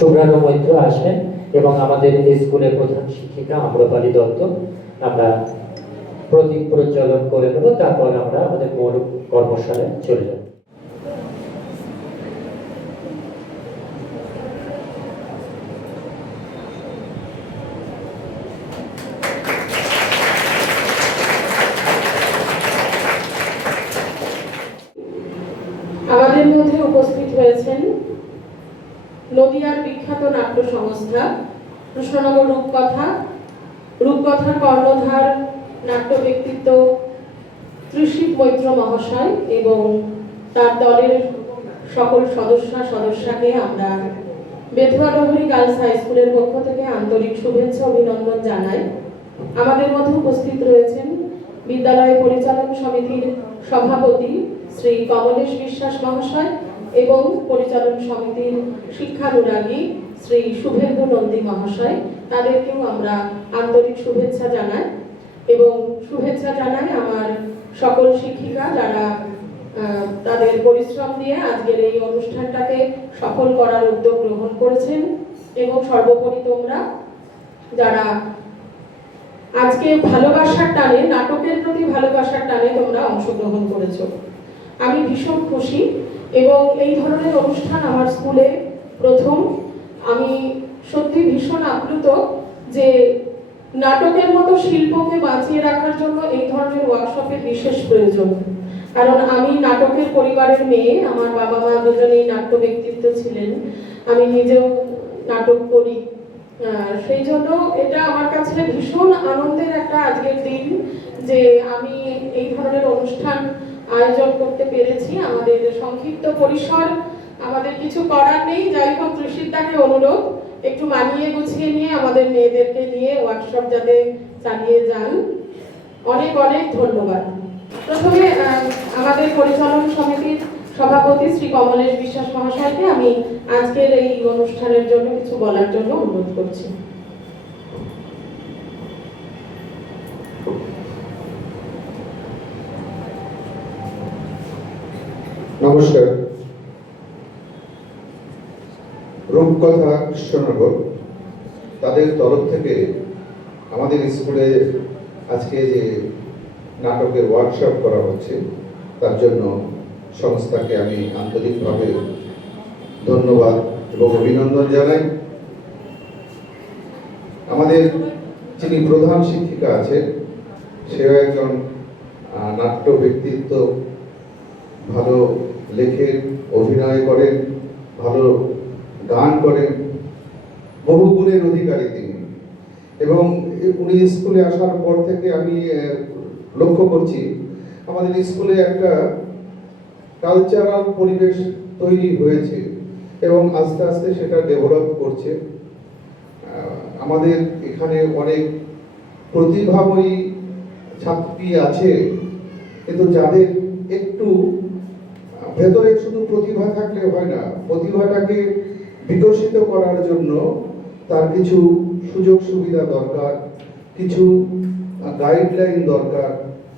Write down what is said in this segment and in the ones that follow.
শুভ্রানু মৈত্র আসবেন এবং আমাদের স্কুলের প্রধান শিক্ষিকা আম্রপালি দত্ত। আমরা প্রদীপ প্রজ্বলন করে নেব, তারপর আমরা আমাদের মূল কর্মশালায় চলে যাব। আমাদের মধ্যে উপস্থিত হয়েছেন নদিয়ার বিখ্যাত নাট্য সংস্থা কৃষ্ণনগর রূপকথার কর্ণধার নাট্য ব্যক্তিত্ব ত্রিশিব মৈত্র মহাশয় এবং তার দলের সকল সদস্যকে আমরা বেথুয়াডহরি গার্লস হাই স্কুলের পক্ষ থেকে আন্তরিক শুভেচ্ছা অভিনন্দন জানাই। আমাদের মধ্যে উপস্থিত রয়েছেন বিদ্যালয় পরিচালন সমিতির সভাপতি শ্রী কমলেশ বিশ্বাস মহাশয় এবং পরিচালন সমিতির শিক্ষানুরাগী শ্রী শুভেন্দু নন্দী মহাশয়। তাদেরকেও আমরা আন্তরিক শুভেচ্ছা জানাই এবং শুভেচ্ছা জানাই আমার সকল শিক্ষিকা যারা তাদের পরিশ্রম দিয়ে আজকের এই অনুষ্ঠানটাকে সফল করার উদ্যোগ গ্রহণ করেছেন এবং সর্বোপরি তোমরা যারা আজকে ভালোবাসার টানে, নাটকের প্রতি ভালোবাসার টানে তোমরা অংশগ্রহণ করেছো। আমি ভীষণ খুশি এবং এই ধরনের অনুষ্ঠান আমার স্কুলে প্রথম। আমি সত্যি ভীষণ আপ্লুত যে নাটকের মতো শিল্পকে বাঁচিয়ে রাখার জন্য এই ধরনের ওয়ার্কশপের বিশেষ প্রয়োজন। কারণ আমি নাটকের পরিবারের মেয়ে, আমার বাবা মা দুজনেই নাট্য ব্যক্তিত্ব ছিলেন, আমি নিজেও নাটক করি। সেই জন্য এটা আমার কাছে ভীষণ আনন্দের একটা আজকের দিন যে আমি এই ধরনের অনুষ্ঠান আয়োজন করতে পেরেছি। আমাদের সংক্ষিপ্ত পরিসর, আমাদের কিছু করার নেই। যাই হোক, ত্রিশিবদাকে অনুরোধ একটু মানিয়ে গুছিয়ে নিয়ে আমাদের মেয়েদেরকে নিয়ে ওয়ার্কশপ যাতে চালিয়ে যান। অনেক অনেক ধন্যবাদ। প্রথমে আমাদের পরিচালন সমিতির সভাপতি শ্রী কমলেশ বিশ্বাস মহাশয়কে আমি আজকের এই অনুষ্ঠানের জন্য কিছু বলার জন্য অনুরোধ করছি। নমস্কার। রূপকথা কৃষ্ণনগর তাদের তরফ থেকে আমাদের স্কুলে আজকে যে নাটকের ওয়ার্কশপ করা হচ্ছে তার জন্য সংস্থাকে আমি আন্তরিকভাবে ধন্যবাদ এবং অভিনন্দন জানাই। আমাদের যিনি প্রধান শিক্ষিকা আছেন সেও একজন নাট্য ব্যক্তিত্ব, ভালো লেখেন, অভিনয় করেন, ভালো গান করেন, বহু গুণের অধিকারী তিনি। এবং উনি স্কুলে আসার পর থেকে আমি লক্ষ্য করছি আমাদের স্কুলে একটা কালচারাল পরিবেশ তৈরি হয়েছে এবং আস্তে আস্তে সেটা ডেভেলপ করছে। আমাদের এখানে অনেক প্রতিভাময়ী ছাত্রী আছে, কিন্তু যাদের একটু ভেতরে শুধু প্রতিভা থাকলে হয় না, প্রতিভাটাকে বিকশিত করার জন্য তার কিছু সুযোগ সুবিধা দরকার, কিছু গাইডলাইন দরকার।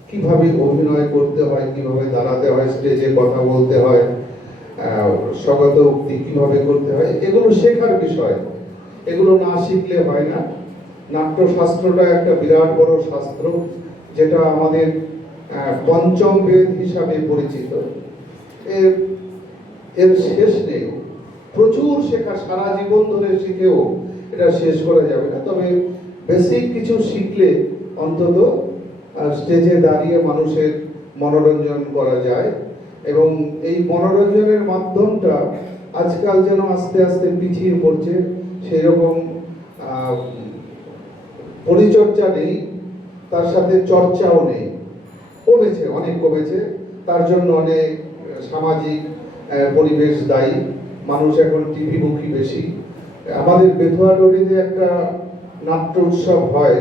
কিভাবে অভিনয় করতে হয়, কিভাবে দাঁড়াতে হয়, স্টেজে কথা বলতে হয়, স্বগত উক্তি কিভাবে করতে হয়, এগুলো শেখার বিষয়। এগুলো না শিখলে হয় না। নাট্যশাস্ত্রটা একটা বিরাট বড় শাস্ত্র, যেটা আমাদের পঞ্চম বেদ হিসাবে পরিচিত। এর শেষ নেই, প্রচুর শেখা, সারা জীবন ধরে শিখেও এটা শেষ করা যাবে না। তবে বেসিক কিছু শিখলে অন্তত স্টেজে দাঁড়িয়ে মানুষের মনোরঞ্জন করা যায়। এবং এই মনোরঞ্জনের মাধ্যমটা আজকাল যেন আস্তে আস্তে পিছিয়ে পড়ছে, সেই রকম পরিচর্যা নেই, তার সাথে চর্চাও নেই, কমেছে, অনেক কমেছে। তার জন্য অনেক সামাজিক পরিবেশ দায়ী। মানুষ এখন টিভিমুখী বেশি। আমাদের বেথুয়াডহরিতে একটা নাট্য উৎসব হয়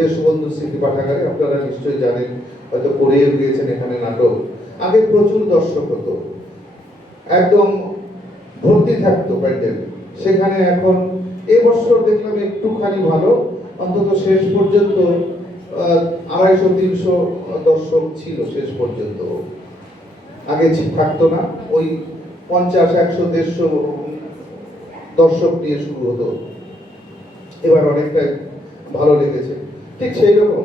দেশবন্ধু স্মৃতি পাঠাগারে, আপনারা নিশ্চয়ই জানেন, হয়তো করেও গিয়েছেন এখানে নাটক। আগে প্রচুর দর্শক হতো, একদম ভর্তি থাকতো প্যান্ডেল। সেখানে এখন এবছর দেখলাম একটুখানি ভালো, অন্তত শেষ পর্যন্ত 250-300 দর্শক ছিল শেষ পর্যন্ত। আগে থাকতো না, ওই 50, 100, 150 দর্শক নিয়ে শুরু হতো, এবার অনেকটাই ভালো লেগেছে। ঠিক সেই রকম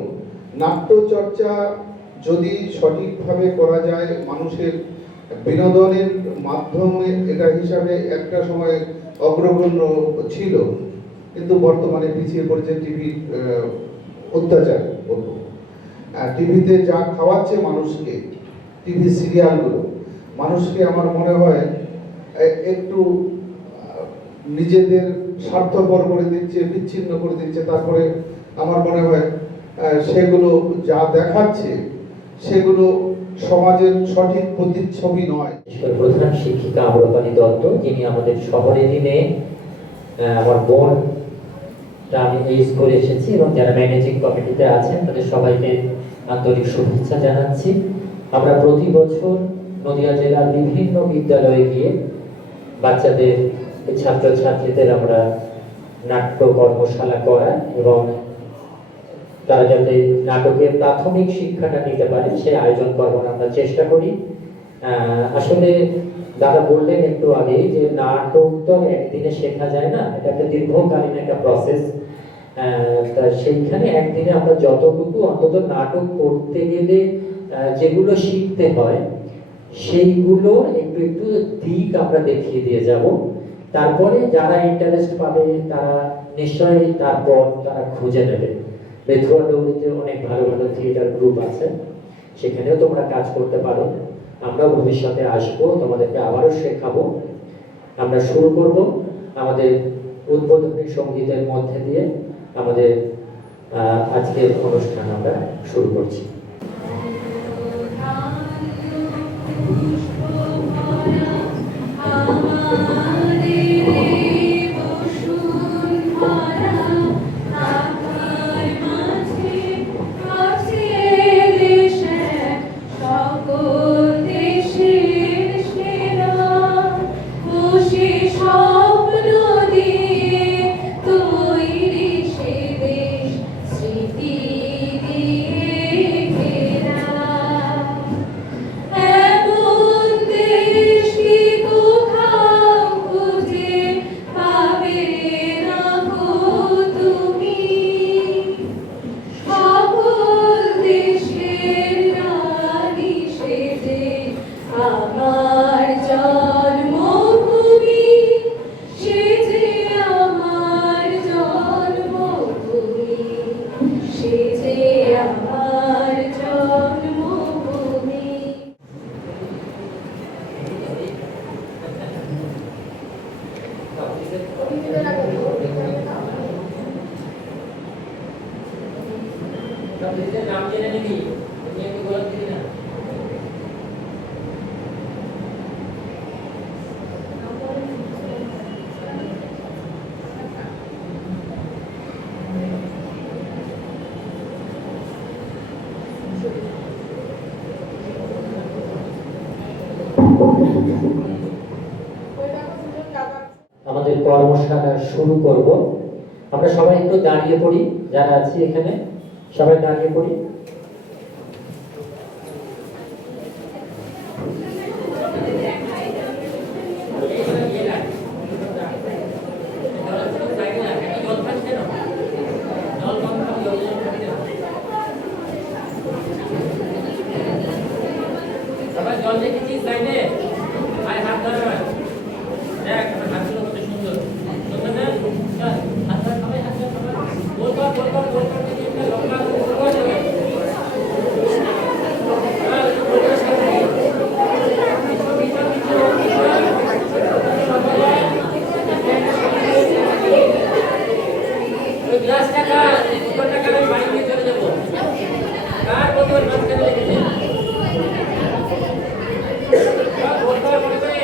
নাট্যচর্চা যদি সঠিকভাবে করা যায়, মানুষের বিনোদনের মাধ্যমে এটা হিসাবে একটা সময় অগ্রগণ্য ছিল, কিন্তু বর্তমানে পিছিয়ে পড়েছে টিভি অত্যাচার। টিভিতে যা খাওয়াচ্ছে মানুষকে, টিভি সিরিয়ালগুলো মানুষকে আমার মনে হয় একটু নিজেদের স্বার্থপর করে দিচ্ছে, বিচ্ছিন্ন করে দিচ্ছে। তারপরে আমার মনে হয় সেগুলো যা দেখাচ্ছে সেগুলো সমাজের সঠিক প্রতিচ্ছবি নয়। প্রধান শিক্ষিকা আম্রপালি দত্ত, যিনি আমাদের শহরেরই মেয়ে। আমার বোন, আমি এই স্কুলে এসেছি এবং যারা ম্যানেজিং কমিটিতে আছেন তাদের সবাইকে আন্তরিক শুভেচ্ছা জানাচ্ছি। আমরা প্রতি বছর নদিয়া জেলার বিভিন্ন বিদ্যালয়ে গিয়ে বাচ্চাদের, ছাত্রছাত্রীদের আমরা নাট্য কর্মশালা করা এবং তারা যাতে নাটকের প্রাথমিক শিক্ষাটা নিতে পারে সে আয়োজন করবার আমরা চেষ্টা করি। আসলে দাদা বললেন একটু আগে যে নাটক তো একদিনে শেখা যায় না, এটা একটা দীর্ঘকালীন একটা প্রসেস। তা সেইখানে একদিনে আমরা যতটুকু অন্তত নাটক করতে গেলে যেগুলো শিখতে হয় সেইগুলো একটু একটু দিক আমরা দেখিয়ে দিয়ে যাব। তারপরে যারা ইন্টারেস্ট পাবে তারা নিশ্চয়ই তারপর তারা খুঁজে নেবে। বেথুয়া ডৌরিতে অনেক ভালো ভালো থিয়েটার গ্রুপ আছে, সেখানেও তোমরা কাজ করতে পারো। আমরা ভবিষ্যতে আসবো, তোমাদেরকে আবারও শেখাবো। আমরা শুরু করব আমাদের উদ্বোধনী সঙ্গীতের মধ্যে দিয়ে আমাদের আজকের অনুষ্ঠান আমরা শুরু করছি। নাম জেনে নিবি, তুমি একটু গোলাপ দিবি না। আমাদের কর্মশালা শুরু করব। আমরা সবাই একটু দাঁড়িয়ে পড়ি, যারা আছি এখানে সবাই দাঁড়িয়ে পড়ি। সবাই জল দেখেছিস লাইনে? আয় হাত ধরে দেখ, হাতগুলো কত সুন্দর সুন্দর না? হাত ধর সবাই, হাত ধর সবাই, গোল কর গোল কর গোল কর, দেখি একটা লম্বা গোল কর যাবে। ওই গ্লাসটা কার, উপরটা কার, আমি বাড়ি নিয়ে চলে যাবো। কার বোতল মাঝখানে রেখেছে? গোল কর মনে করে।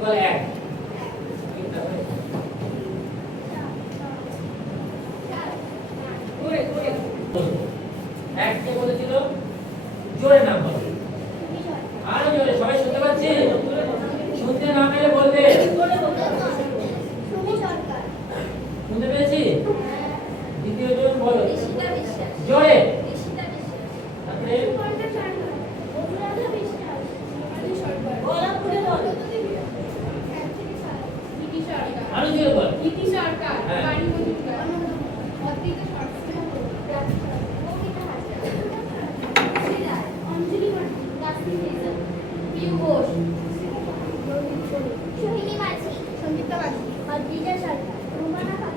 বল এক। এক কে বলেছিল? জোরে নাম বলো। আরো জোরে, সবাই শুনতে পাচ্ছে? শুনতে না পেলে বলবে। শুনতে পেয়েছি? দ্বিতীয় জন বলো জোরে। তারপরে আরো জোরে বল। হ্যাঁ।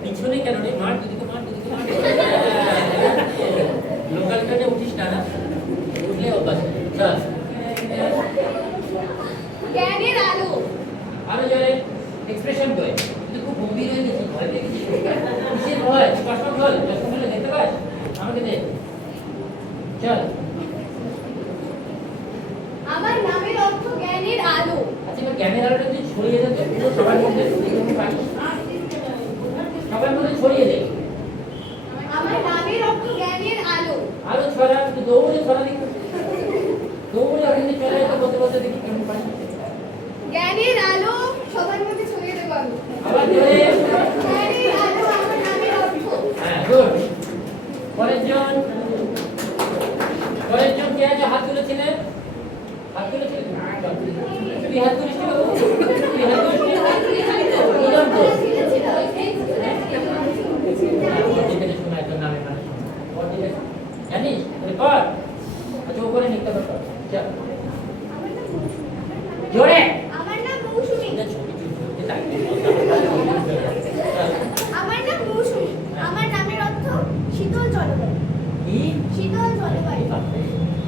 পিছনে কেন রে? মার দুদিকে, মার দুদিকে, মার। লোকাল ট্রেনে উঠিস না, না উঠলে অভ্যাস। চল জ্ঞানের আলো। আরো জোরে এক্সপ্রেশন দে। তুই খুব গম্ভীর হয়ে গেছিস, ভয় পেয়ে গেছিস। কিসের ভয়? চশমা খোল, চশমা খুলে দেখতে পাস? আমাকে দে। চল। আমার নামের অর্থ জ্ঞানের আলো। আচ্ছা, এবার জ্ঞানের আলোটা তুই ছড়িয়ে দে তো পুরো সবার মধ্যে। সবার মধ্যে ছড়িয়ে দে। আমার নামের অর্থ জ্ঞানের আলো। আরো ছড়া, তুই দৌড়ে ছড়া দেখি। দৌড়ে ওখানে চলে যেতে বলতে বলতে দেখি কেমন পারি। জ্ঞানের আলো সবার মধ্যে ছড়িয়ে দেব আমি। আবার জোরে। জ্ঞানের আলো আমার নামের অর্থ। হ্যাঁ, গুড। পরের জন কে আছে? হাত তুলেছিলেন? হাত তুলেছিলেন? তুই হাত তুলেছিল? তুই হাত তুলেছিলি? কি নাম তোর? পত্রিকাতে শোনায় তোর নামের মানে পত্রিকা জানিস? তাহলে কর। আচ্ছা, উপরে লিখতে পারো। চল জোরে। আমার নাম মৌসুমী। এটা ছবি তুলতে থাকবে। আমার নাম মৌসুমী। আমার নামের অর্থ শীতল জলবায়ু। কি? শীতল জলবায়ু।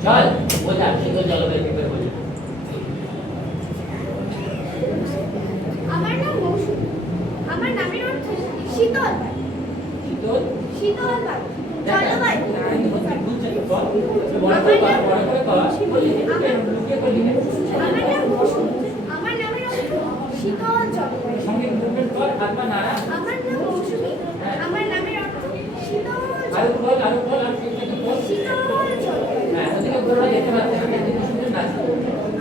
চল বোঝা, শীতল জলবায়ু কি করে বোঝা? আমার নাম মৌসুমী। আমার নামের অর্থ শীতল বায়ু। শীতল শীতল বায়ু। জলবায়ু। আমার নাম মৌসুমী। আমার নামের অর্থ শীতল জলবায়ু। সঙ্গে মুভমেন্ট কর, হাত পা নাড়া। আমার নাম মৌসুমী। আমার নামের অর্থ শীতল আরো জলবায়ু। বল, আরো বল, আর সেটাকে বল। শীতল জলবায়ু। হ্যাঁ, ওদিকে গোড়া দেখতে পাচ্ছেন, আপনি কিন্তু সুন্দর নাচ।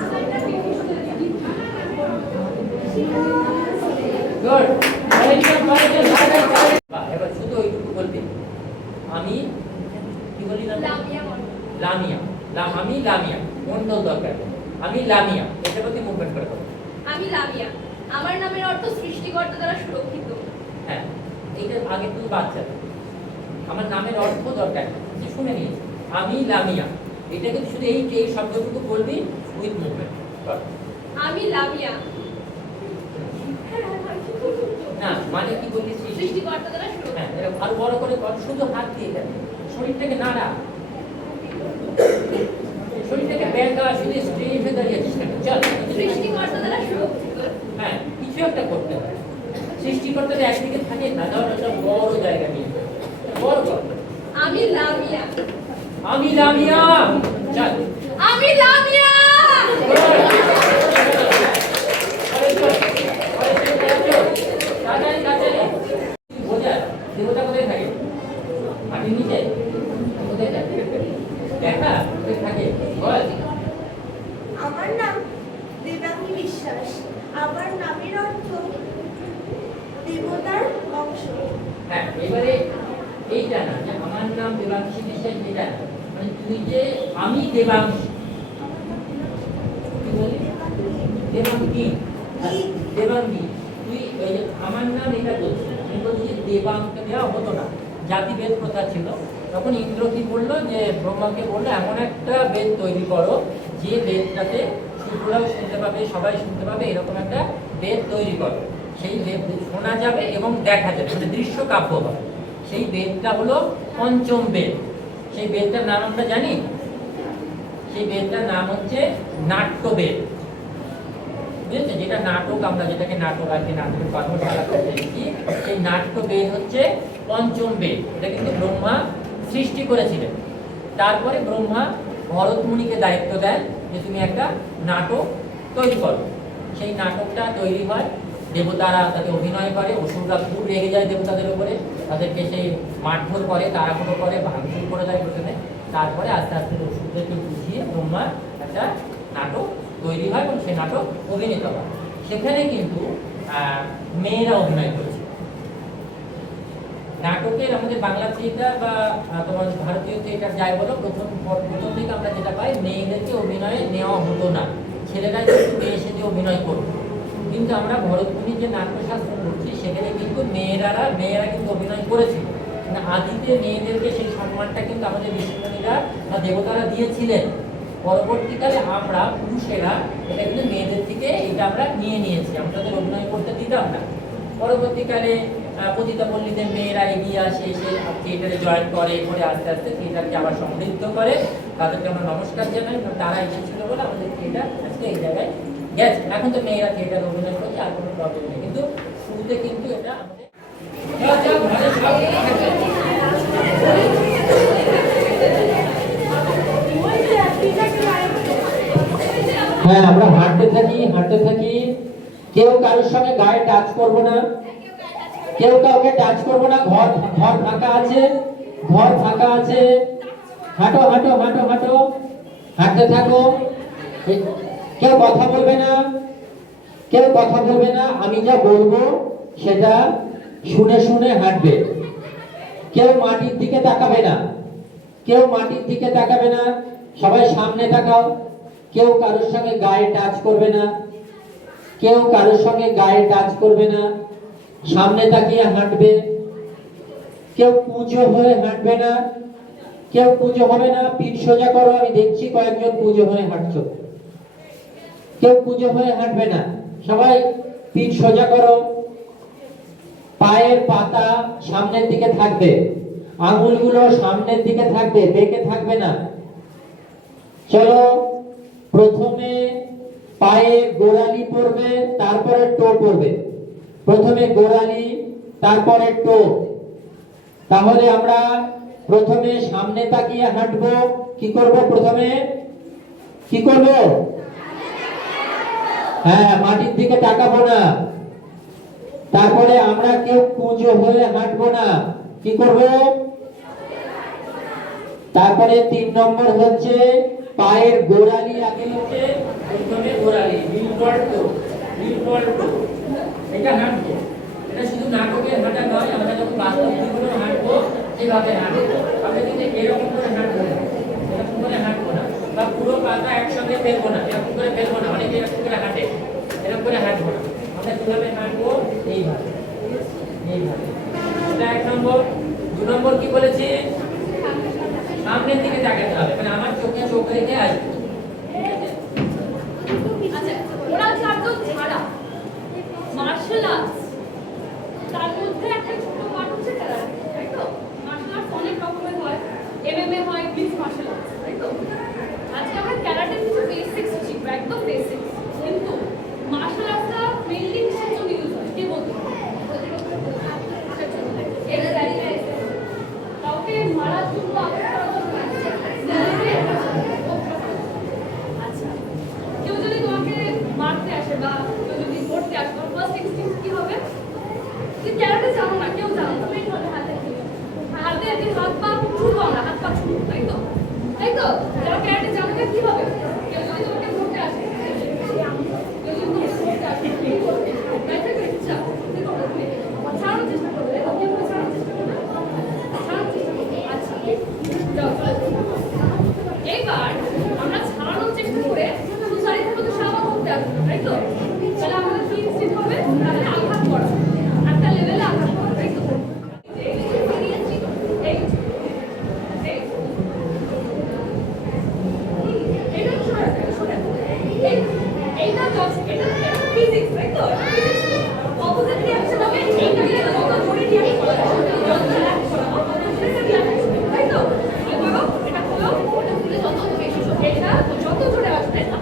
আমার নাম শীতল জলবায়ু। গুড। বাহ, এবার শুধু ওইটুকু বলবি। আমি কি বলি না? লামিয়া বলো। লামিয়া। আমি লামিয়া। মন্ডল দরকার নেই। আমি লামিয়া। এটার প্রতি মুভমেন্ট করে বলো। আমি লামিয়া। আমার নামের অর্থ সৃষ্টিকর্তা দ্বারা সুরক্ষিত। হ্যাঁ, এইটার আগে তুমি বাচ্চা। আমার নামের অর্থ দরকার নেই, যে শুনে নিয়েছি। আমি লামিয়া। এটাকে শুধু এই শব্দটুকু বলবি উইথ মুভমেন্ট। আমি লামিয়া। না, মানে কি বলছিস? সৃষ্টিকর্তা দ্বারা সুরক্ষিত। হ্যাঁ, এটা আরো বড় করে কর, শুধু হাত দিয়ে দেন। শরীরটাকে নাড়া। শরীরটাকে ব্যাঙ্গা, শুধু স্ট্রেট হয়ে দাঁড়িয়েছিস কেন? চল। সৃষ্টিকর্তা দ্বারা সুরক্ষিত। হ্যাঁ, কিছু একটা করতে হবে। সৃষ্টিকর্তা একদিকে থাকে না, ধর একটা বড় জায়গা নিয়ে বড় কর। আমি লামিয়া। আমি লামিয়া। চল। আমি লামিয়া। দেবতা কোথায় থাকে? মাটির নিচে? কোথায় থাকে? দেখা কোথায় থাকে? বল। আমার নাম দেবাঙ্গী বিশ্বাস। আমার নামের অর্থ দেবতার অংশ। হ্যাঁ, এবারে এইটা না যে আমার নাম দেবাংশী বিশ্বাস, এটা না। মানে তুই যে আমি দেবাংশী, কি বলি? দেবাঙ্গী। দেবাঙ্গী। তুই ওই যে আমার নাম এটা বলছিস, আমি বলছি যে দেবাঙ্গ দেওয়া হতো না। জাতিভেদ প্রথা ছিল। তখন ইন্দ্র কি বললো, যে ব্রহ্মাকে বললো এমন একটা বেদ তৈরি করো যে বেদটাতে শুক্রাও শুনতে পাবে, সবাই শুনতে পাবে, এরকম একটা বেদ তৈরি করো। সেই বেদ শোনা যাবে এবং দেখা যাবে, মানে দৃশ্য কাব্য হবে। সেই বেদটা হলো পঞ্চম বেদ। সেই বেদটার নাম আমরা জানি। সেই বেদটার নাম হচ্ছে নাট্যবেদ। বুঝেছে? যেটা নাটক, আমরা যেটাকে নাটক আর কি নাটকের কর্মশালা করতে দেখি, সেই নাট্যবেদ হচ্ছে পঞ্চম বেদ। এটা কিন্তু ব্রহ্মা সৃষ্টি করেছিলেন। তারপরে ব্রহ্মা ভরত মুনিকে দায়িত্ব দেন যে তুমি একটা নাটক তৈরি করো। সেই নাটকটা তৈরি হয়, দেবতারা তাকে অভিনয় করে, অসুররা খুব রেগে যায় দেবতাদের উপরে, তাদেরকে সেই মারধর করে, তাড়াহুড়ো করে, ভাঙচুর করে দেয় প্রথমে, তারপরে আস্তে আস্তে অসুরদেরকে বুঝিয়ে ব্রহ্মার একটা নাটক তৈরি হয় এবং সেই নাটক অভিনীত হয়। সেখানে কিন্তু মেয়েরা অভিনয় করেছে। নাটকের আমাদের বাংলা থিয়েটার বা তোমার ভারতীয় থিয়েটার যাই বলো, প্রথম থেকে আমরা যেটা পাই, মেয়েদেরকে অভিনয়ে নেওয়া হতো না, ছেলেরাই কিন্তু মেয়ে সেজে অভিনয় করতো। কিন্তু আমরা ভরতমুনির যে নাট্যশাস্ত্র পড়ছি সেখানে কিন্তু মেয়েরা কিন্তু অভিনয় করেছিল। মানে আদিতে মেয়েদেরকে সেই সম্মানটা কিন্তু আমাদের ঋষিমুনিরা বা দেবতারা দিয়েছিলেন। পরবর্তীকালে আমরা পুরুষেরা এটা কিন্তু মেয়েদের থেকে এটা আমরা নিয়ে নিয়েছি, আমরা তাদের অভিনয় করতে দিতাম না। পরবর্তীকালে পতিতাপল্লীতে মেয়েরা এগিয়ে আসে, এসে থিয়েটারে জয়েন করে, আস্তে আস্তে থিয়েটারকে আবার সমৃদ্ধ করে, তাদেরকে আমরা নমস্কার জানাই, তারা এসেছিল বলে আমাদের থিয়েটার আজকে এই জায়গায় গেছে। এখন তো মেয়েরা থিয়েটারে অভিনয় করছে, আর কোনো প্রবলেম নেই, কিন্তু শুরুতে কিন্তু এটা আমাদের হ্যাঁ, আমরা হাঁটতে থাকি, কেউ কারোর সঙ্গে গায়ে টাচ করবো না, কেউ কাউকে টাচ করবো না। ঘর ফাঁকা আছে, হাঁটো, হাঁটতে থাকো। কেউ কথা বলবে না, আমি যা বলবো সেটা শুনে শুনে হাঁটবে। কেউ মাটির দিকে তাকাবে না, সবাই সামনে তাকাও। কেউ কারোর সঙ্গে গায়ে টাচ করবে না, সামনে তাকিয়ে হাঁটবে। কেউ পুজো হয়ে হাঁটবে না, পিঠ সোজা করো। আমি দেখছি কয়েকজন পুজো হয়ে হাঁটছো, কেউ পুজো হয়ে হাঁটবে না, সবাই পিঠ সোজা করো। পায়ের পাতা সামনের দিকে থাকবে, আঙুলগুলো সামনের দিকে থাকবে, বেঁকে থাকবে না। চলো, প্রথমে পায়ে গোড়ালি পড়বে, তারপরে টো পড়বে। প্রথমে গোড়ালি, তারপরে টো। তাহলে আমরা প্রথমে সামনে তাকিয়ে হাঁটবো। কি করব? প্রথমে কি করব? হ্যাঁ, মাটির দিকে তাকাবো না। তারপরে আমরা কেউ পুজো হয়ে হাঁটবো না। কি করব? তারপরে 3 নম্বর হচ্ছে পায়ের গোড়ালি আগে হচ্ছে, প্রথমে গোড়ালি, এটা হাঁটবো। এটা শুধু নাটকের হাঁটা নয়, আমরা যখন বাস্তব জীবনে হাঁটবো যেভাবে হাঁটবো, আমরা কিন্তু এরকম করে হাঁটবো না, বা পুরো পাতা একসঙ্গে ফেলবো না, এরকম করে ফেলবো না। অনেকে এরকম করে হাঁটে, এরকম করে হাঁটবো না। আমরা কিভাবে হাঁটবো? এইভাবে। এটা 1 নম্বর। 2 নম্বর কি বলেছি? সামনের দিকে তাকাতে হবে, মানে আমার চোখে চোখ রেখে আসবে। আচ্ছা, ওরা ছাড়তো ছাড়া মার্শাল আর্টস, তার মধ্যে একটা ছোট পার্ট হচ্ছে ক্যারাটে, তাই তো? মার্শাল আর্টস অনেক রকমের হয়, এমএমএ হয়, মিক্স মার্শাল আর্টস, তাই তো? আজকে আমরা ক্যারাটের কিছু বেসিক্স শিখবো, একদম বেসিক্স। কিন্তু মার্শাল আর্টসটা মেইনলি কিসের জন্য ইউজ হয়? কে বলতে পারে? কাউকে মারার জন্য, আচ্ছা, কেউ যদি তোমাকে মারতে আসে বা কেউ যদি করতে আসে, তোমার ফার্স্ট ইনস্টিংক্ট কি হবে? তুমি ক্যারাটে জানো না, কেউ জানো না, হাতে হাত পা ছুঁড়ো না, হাত পা ছুঁড়ো, তাই তো? যারা ক্যারাটে জানো না কি হবে? কেউ যদি তোমাকে ধরতে আসে, কি করবে? ছাড়ানোর চেষ্টা করবে, ছাড়ানোর চেষ্টা করবে। আচ্ছা, এইবার আমরা ছাড়ানোর চেষ্টা করে সুসারির মধ্যে সাবা করতে আসবো, তাই তো? তাহলে আমাদের কি ইনস্টিট হবে? তাহলে আঘাত করা, একটা লেভেলে আঘাত করা, তাই তো? এইটা ফিজিক্স, তাই তো? অপোজিট রিঅ্যাকশন হবে, এইটা যত জোরে রিঅ্যাক্ট করা যায়, যত রিঅ্যাক্ট করা হবে, তাই তো? এটা হলো ওটা খুলে যত বেশি এটা যত জোরে আসবে এটা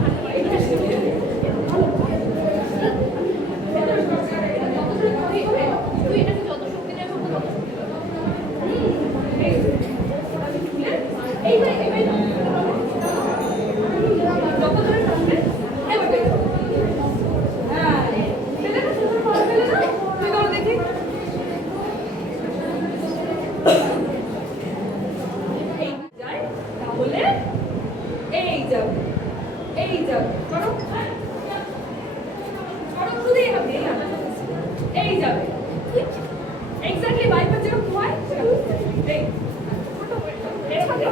তুই এটাকে যত শক্তি দেবে তত এইবার যত জোরে আসবে এক্স্যাক্টলি বাইপার যেরকম হয় এই এভাবে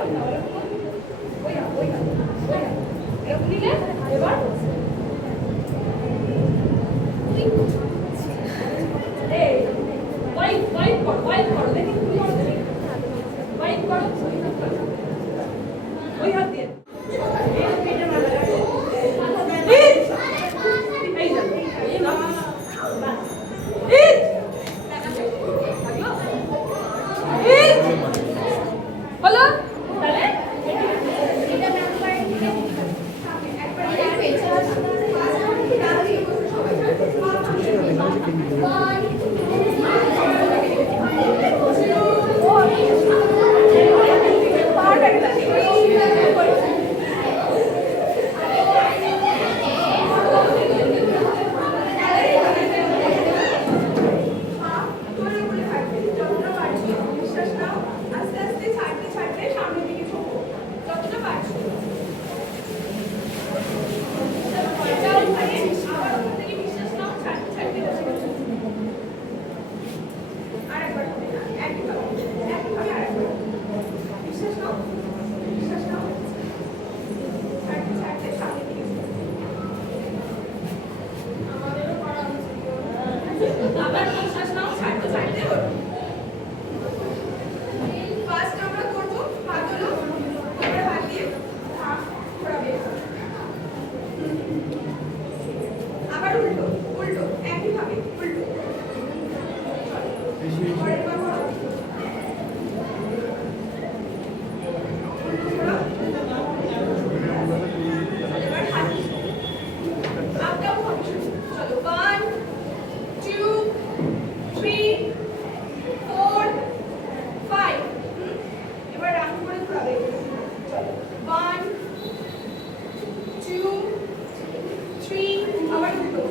এরকম নিলে এবার এই ওয়াইপ করো দেখি তুমি ওয়াইপ করো ওই হাত দিয়ে হলো তাহলে আবার নিঃশ্বাস নাও ছাড়তে ছাড়তে ওঠো ফার্স্ট আমরা করব হাত হলো আমরা হাত দিয়ে ঘোরাবে আবার উল্টো উল্টো একই ভাবে উল্টো পরের বার করো উল্টো ঘোরাও এবার হাত আপ ডাউন হবে চলো 1 2 3 4 5 এবার রাউন্ড করে ঘোরাবে চলো 1 2 3 আবার উল্টো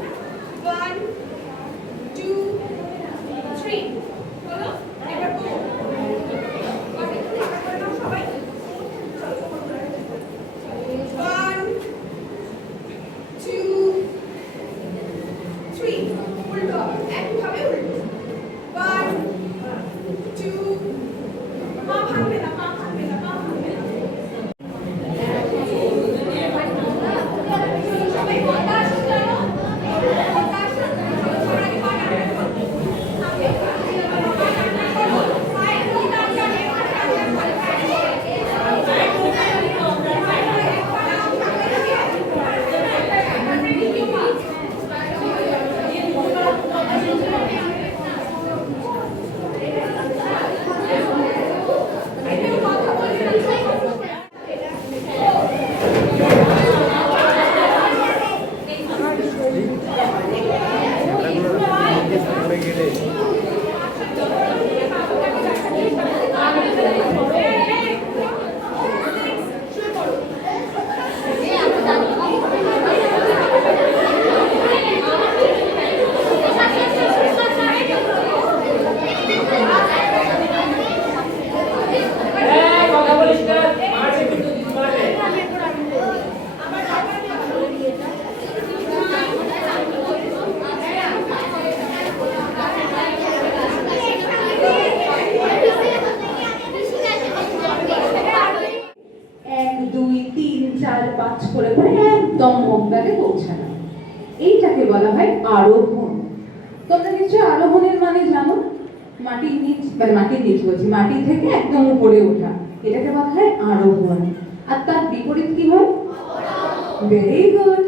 1 2 3 বলো এবার করো আবার করে নাও সবাই চলো 1 2 3 উল্টো একইভাবে উল্টো 1 2 পা ভাঙবে না পা ভাঙবে না পা ভাঙবে না সবাই বাতাস চালানো বাতাস সবার আগে পা টানবে পায়ের দুই টান টানে করে করে একদম মক্কাতে পৌঁছানো, এইটাকে বলা হয় আরোহণ। তোমরা নিশ্চয়ই আরোহণের মানে জানো, মাটির নিচ মানে মাটির নিচ বলছি, মাটি থেকে একদম উপরে ওঠা, এটাকে বলা হয় আরোহণ। আর তার বিপরীত কি হয়? Very good.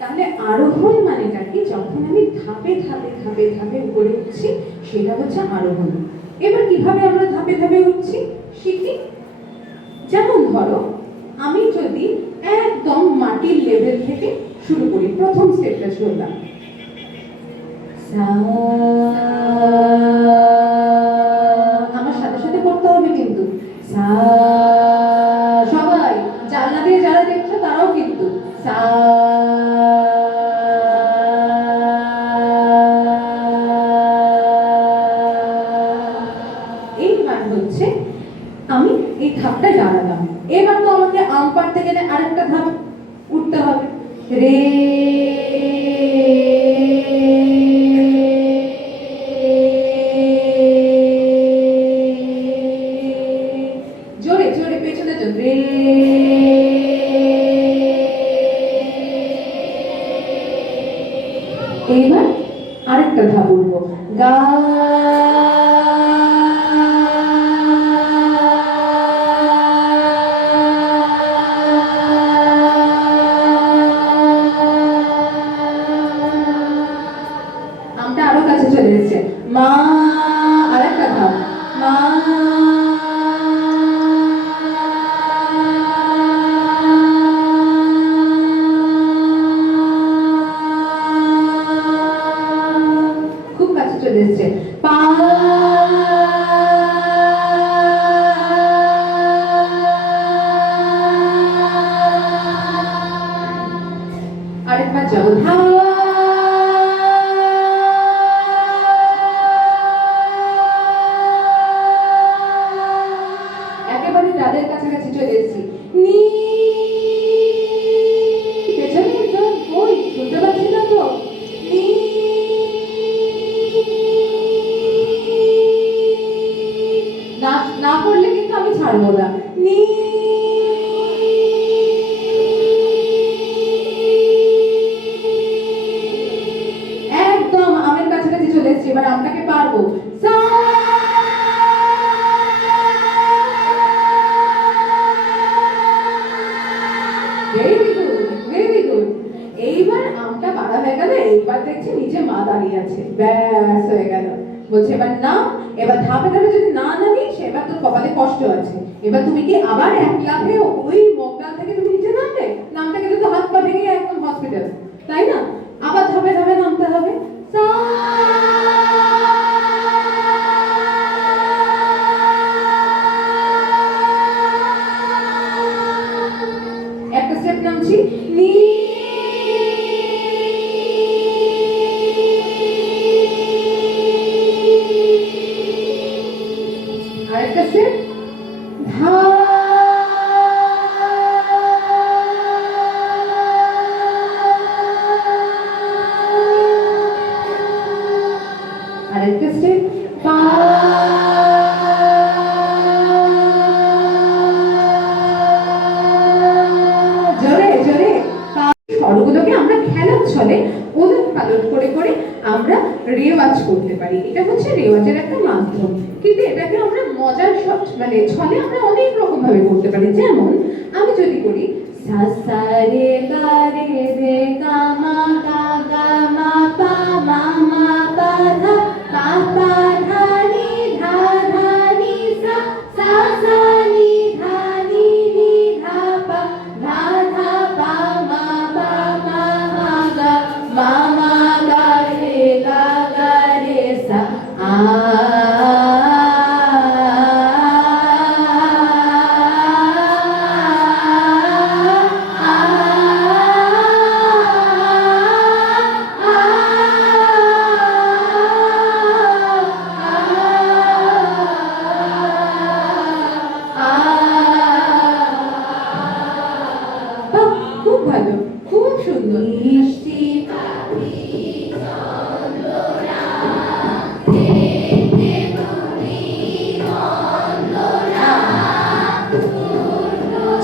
তাহলে আরোহণ মানেটা কি? যখন আমি ধাপে ধাপে ধাপে ধাপে উপরে উঠছি সেটা হচ্ছে আরোহণ। এবার কিভাবে আমরা ধাপে ধাপে উঠছি শিখি। যেমন ধরো আমি যদি একদম মাটির লেভেল থেকে শুরু করি, প্রথম স্টেপটা শুনলাম আমার সাথে সাথে করতে হবে কিন্তু সা, সবাই জানলা দিয়ে যারা দেখছো তারাও কিন্তু সা, এইবার হচ্ছে আমি এই ধাপটা দাঁড়ালাম। এবার তো আমাকে আম পাড়তে গেলে আরেকটা ধাপ উঠতে হবে, রে এইবার আরেকটা ধাপ উঠবো, গা। আমরা আরো কাছে চলে এসেছে, মা। আরেকটা ধাপ, মা। খুব কাছে চলে এসেছে, পা। আরেকবার যাবো, ধা। একেবারে রাদের কাছাকাছি চলে এসেছি, নি। পেছনে একজন, ওই শুনতে পাচ্ছি না তো, নি। না না করলে কিন্তু আমি ছাড়বো না, নি। একদম আমের কাছাকাছি চলে এসেছি, এবার আমটাকে পারবো, সা। Very good, very good. এইবার আমটা পারা হয়ে গেল, এইবার দেখছি নিচে মা দাঁড়িয়ে আছে, ব্যাস হয়ে গেল। বলছে এবার না, এবার ধাপে ধাপে যদি না নামিস এবার তোর কপালে কষ্ট আছে। এবার তুমি কি আবার এক লাফে ওই মগডাল থেকে তুমি নিচে নামবে? নামতে গেলে তো হাত পা ভেঙে একদম হসপিটাল, তাই না? আবার ধাপে ধাপে নামতে হবে, সা। একটা স্টেপ নামছি, নি। আরেকটা স্টেপ, ধা। আরেকটা স্টেপ, পা। জোরে জোরে পা। স্বরগুলোকে আমরা খেলার ছলে ওলট পালট করে করে আমরা রেওয়াজ করতে পারি। এটা হচ্ছে রেওয়াজের একটা মাধ্যম, কিন্তু এটাকে আমরা মজার সব মানে ছলে আমরা অনেক রকম ভাবে করতে পারি। যেমন আমি যদি করি সা সা রে গা রে রে গা মা গা গা মা পা মা মা পা ধা পা পা ধা নি ধা ধা নি সা সা সা নি ধা নি নি ধা পা ধা ধা পা মা পা মা মা গা মা মা গা রে সা আ। খুব ভালো, খুব সুন্দর। মিষ্টি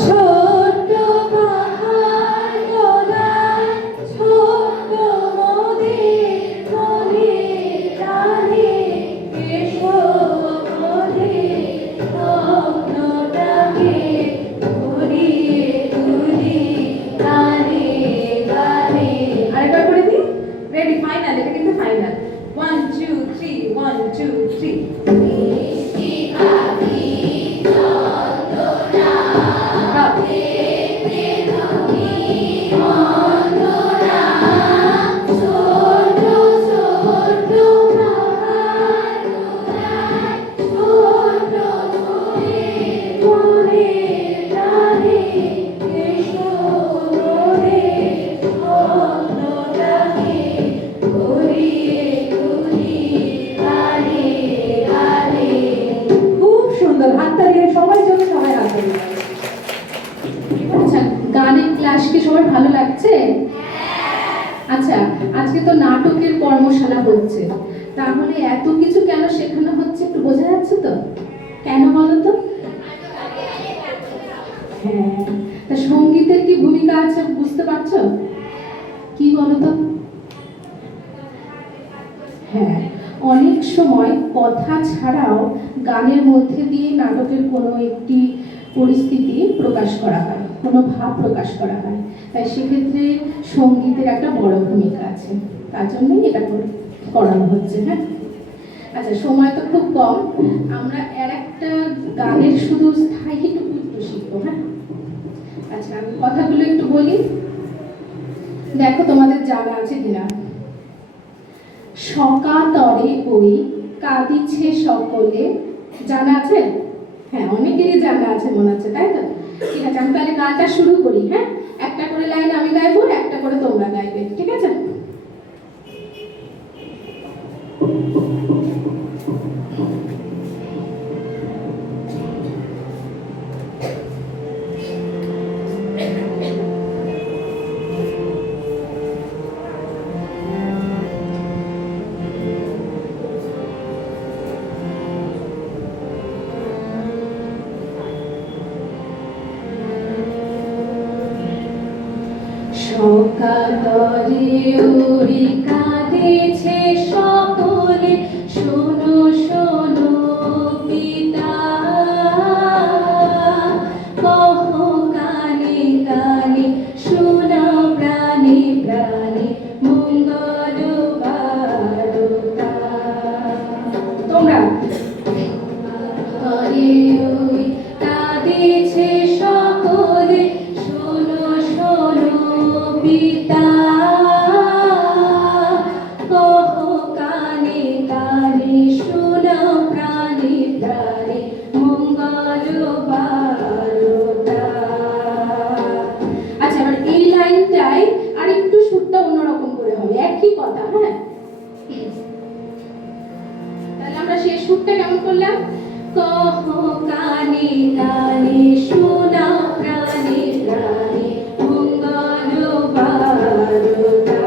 ছোট্ট পাহাড় গোলায় ছোট্ট মোদের মনের টানে এসো মোদের স্বপ্নটাকে ঘুরিয়ে ঘুরিয়ে গানে গানে। আরেকবার করে দিই, রেডি, ফাইনাল, এটা কিন্তু ফাইনাল। 1 2 3 1 2 3। মিষ্টি পাখি চন্দনা দেখতে তুমি মনোরা ছোট ছোট পাহাড় গোলায় ছোট ছোট মনে টানে এসো মোদের স্বপ্নটাকে ঘুরিয়ে ঘুরিয়ে গানে গানে। খুব সুন্দর, হাততালি সবাই জন্য, সবাই হাততালি। আচ্ছা, গানের ক্লাস কি সবার ভালো লাগছে? আচ্ছা, আজকে তো নাটকের কর্মশালা হচ্ছে, তাহলে এত কিছু কেন শেখানো হচ্ছে একটু বোঝা যাচ্ছে তো? কেন বলো তো? হ্যাঁ, তা সঙ্গীতের কি ভূমিকা আছে বুঝতে পারছো? কি বলো তো? হ্যাঁ, অনেক সময় কথা ছাড়াও গানের মধ্যে দিয়ে নাটকের কোনো একটি পরিস্থিতি প্রকাশ করা হয়, কোনো ভাব প্রকাশ করা হয়। তাই সেক্ষেত্রে সঙ্গীতের একটা বড় ভূমিকা আছে, তার জন্যই এটা করানো হচ্ছে। হ্যাঁ, আচ্ছা, সময় তো খুব কম, আমরা আর একটা গানের শুধু স্থায়ীটুকু একটু শিখবো। হ্যাঁ, আচ্ছা, আমি কথাগুলো একটু বলি, দেখো তোমাদের জানা আছে কিনা। সকাতরে ওই কাঁদিছে সকলে, জানা আছে? হ্যাঁ, অনেকেরই জানা আছে মনে হচ্ছে, তাই তো? ঠিক আছে, আমি তাহলে গানটা শুরু করি। হ্যাঁ, একটা করে লাইন আমি গাইবো, একটা করে তোমরা গাইবে, ঠিক আছে? সকাতরে ওই কাঁদেছে সকলে, শোনো শোনো পিতা, কহো কানে কানে, শোনাও প্রাণে প্রাণে, মঙ্গল বারতা। তোমরা ঘরে ওই কাঁদেছে সকলে, শোনো শোনো পিতা, কহো কানে কানে, শোনাও প্রাণে প্রাণে, মঙ্গল বারতা। আচ্ছা, এবার এই লাইনটাই আর একটু সুরটা অন্যরকম করে হবে, একই কথা। হ্যাঁ, তাহলে আমরা শেষ সুরটা কেমন করলাম? কহো কানে কানে, শোনাও প্রাণে প্রাণে, মঙ্গল বারতা।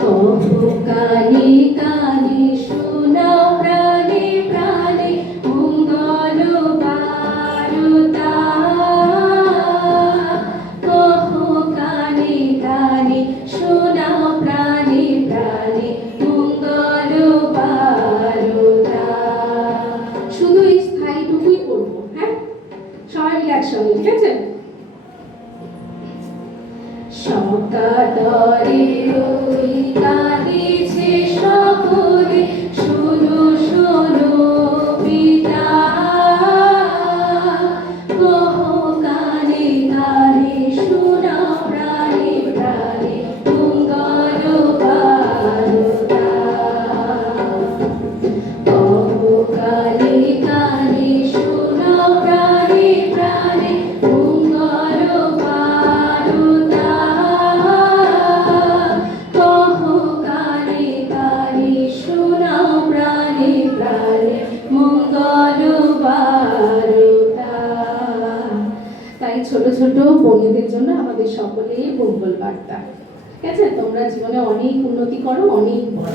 কহো কানে কানে, শোনাও প্রাণে প্রাণে, মঙ্গল বারতা। কহো কানে কানে, শোনাও প্রাণে প্রাণে, মঙ্গল বারতা। শুধু এই স্থায়ীটুকুই করবো। হ্যাঁ, সবাই মিলে একসঙ্গে, ঠিক আছে? সকাতরে ওই কাঁদিছে সকলে, শোনো শোনো পিতা, কহো কানে কানে, শোনাও প্রাণে প্রাণে, মঙ্গল বারতা। কহো কানে কানে, শোনাও প্রাণে প্রাণে, মঙ্গল বারতা। কহো কানে কানে, শোনাও প্রাণে প্রাণে, মঙ্গল বারতা। তাই ছোট ছোট বোনেদের জন্য আমাদের সকলের মঙ্গল বার্তা। ঠিক আছে, তোমরা জীবনে অনেক উন্নতি করো, অনেক বড়।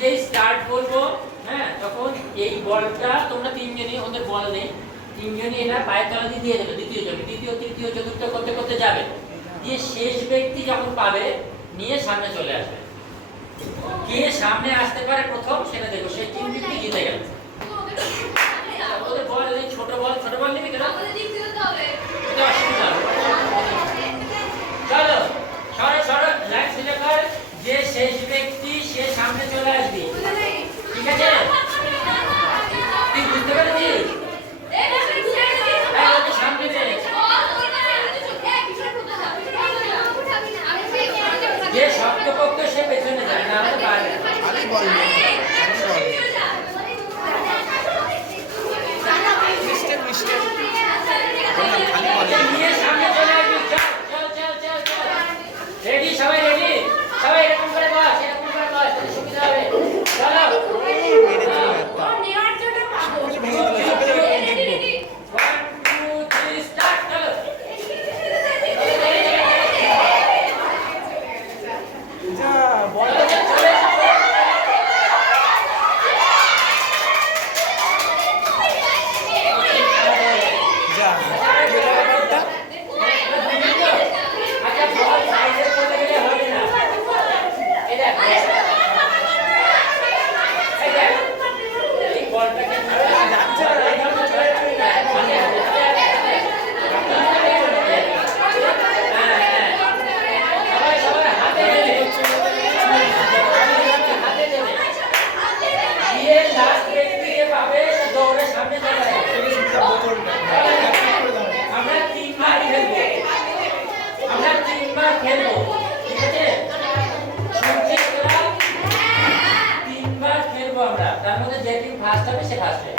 যেই স্টার্ট করবো, হ্যাঁ, তখন এই বলটা তোমরা তিনজনই, ওদের বল নেই, তিনজনই এটা পায়ের তলা দিয়ে দিয়ে দেবে দ্বিতীয় জনে, দ্বিতীয় তৃতীয় চতুর্থ করতে করতে যাবে, দিয়ে শেষ ব্যক্তি যখন পাবে নিয়ে সামনে চলে আসবে। কে সামনে আসতে পারে প্রথম সেটা দেখো, সেই টিম কিন্তু জিতে গেল। ওদের বল নেই, ছোট বল নিবি কেন? এটা অসুবিধা হবে। চলো সরো লাইন সোজা কর, যে শেষ ব্যক্তি সে সামনে চলে আসবে, ঠিক আছে? তুই বুঝতে পারছিস? সামনে চলে যে শক্তপোক্ত সে পেছনে যায়, না হলে পারবে না। নিয়ে সামনে চলে আসবি, চল। রেডি, সবাই রেডি? সবাই এরকম করে বস, তাহলে সুবিধা হবে। চলো। 1 2 3 স্টার্ট, চলো। খেলবো, ঠিক আছে? তিনবার খেলবো আমরা, তার মধ্যে যে টিম ফার্স্ট হবে সে ফার্স্ট হবে।